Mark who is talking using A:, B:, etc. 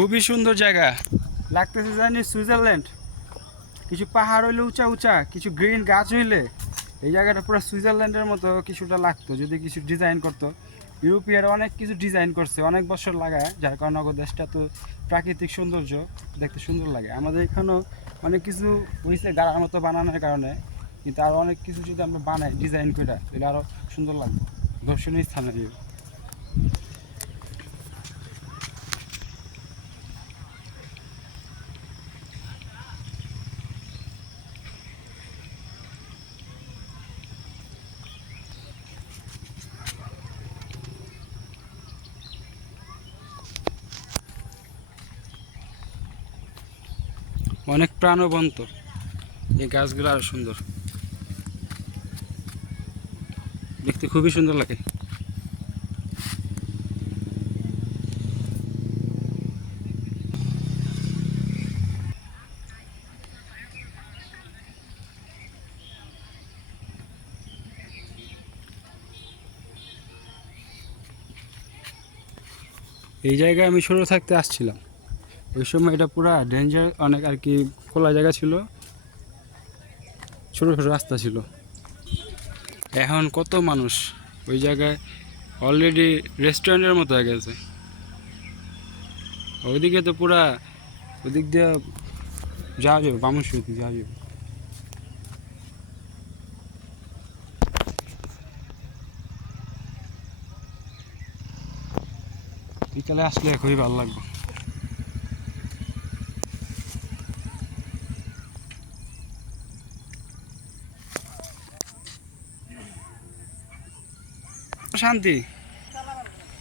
A: খুবই সুন্দর জায়গা। লাগতেছে জানি সুইজারল্যান্ড। কিছু পাহাড় হইলে উঁচা উঁচা, কিছু গ্রিন গাছ হইলে এই জায়গাটা পুরো সুইজারল্যান্ডের মতো কিছুটা লাগতো, যদি কিছু ডিজাইন করতো। ইউরোপিয়ার অনেক কিছু ডিজাইন করছে, অনেক বছর লাগায়, যার কারণে ওদের দেশটা তো প্রাকৃতিক সৌন্দর্য দেখতে সুন্দর লাগে। আমাদের এখানেও অনেক কিছু হয়েছে গাড়ার মতো বানানোর কারণে, কিন্তু আরও অনেক কিছু যদি আমরা বানাই, ডিজাইন করে তাহলে আরও সুন্দর লাগবে। দর্শনীয় স্থানে অনেক প্রাণবন্ত। এই গাছগুলো আরও সুন্দর। দেখতে খুবই সুন্দর লাগে। এই জায়গায় আমি ছোটো থাকতে আসছিলাম। ওই সময় এটা পুরা ডেঞ্জার অনেক আর কি খোলা জায়গা ছিল। ছোটো ছোটো রাস্তা ছিল। এখন কত মানুষ ওই জায়গায় অলরেডি রেস্টুরেন্টের মতো হয়ে গেছে। ওইদিকে তো পুরা ওদিক দিয়ে যাওয়া যাবে বামুসুতি যাওয়া যাবে। বিকালে আসলে খুবই ভালো লাগবে। শান্তি।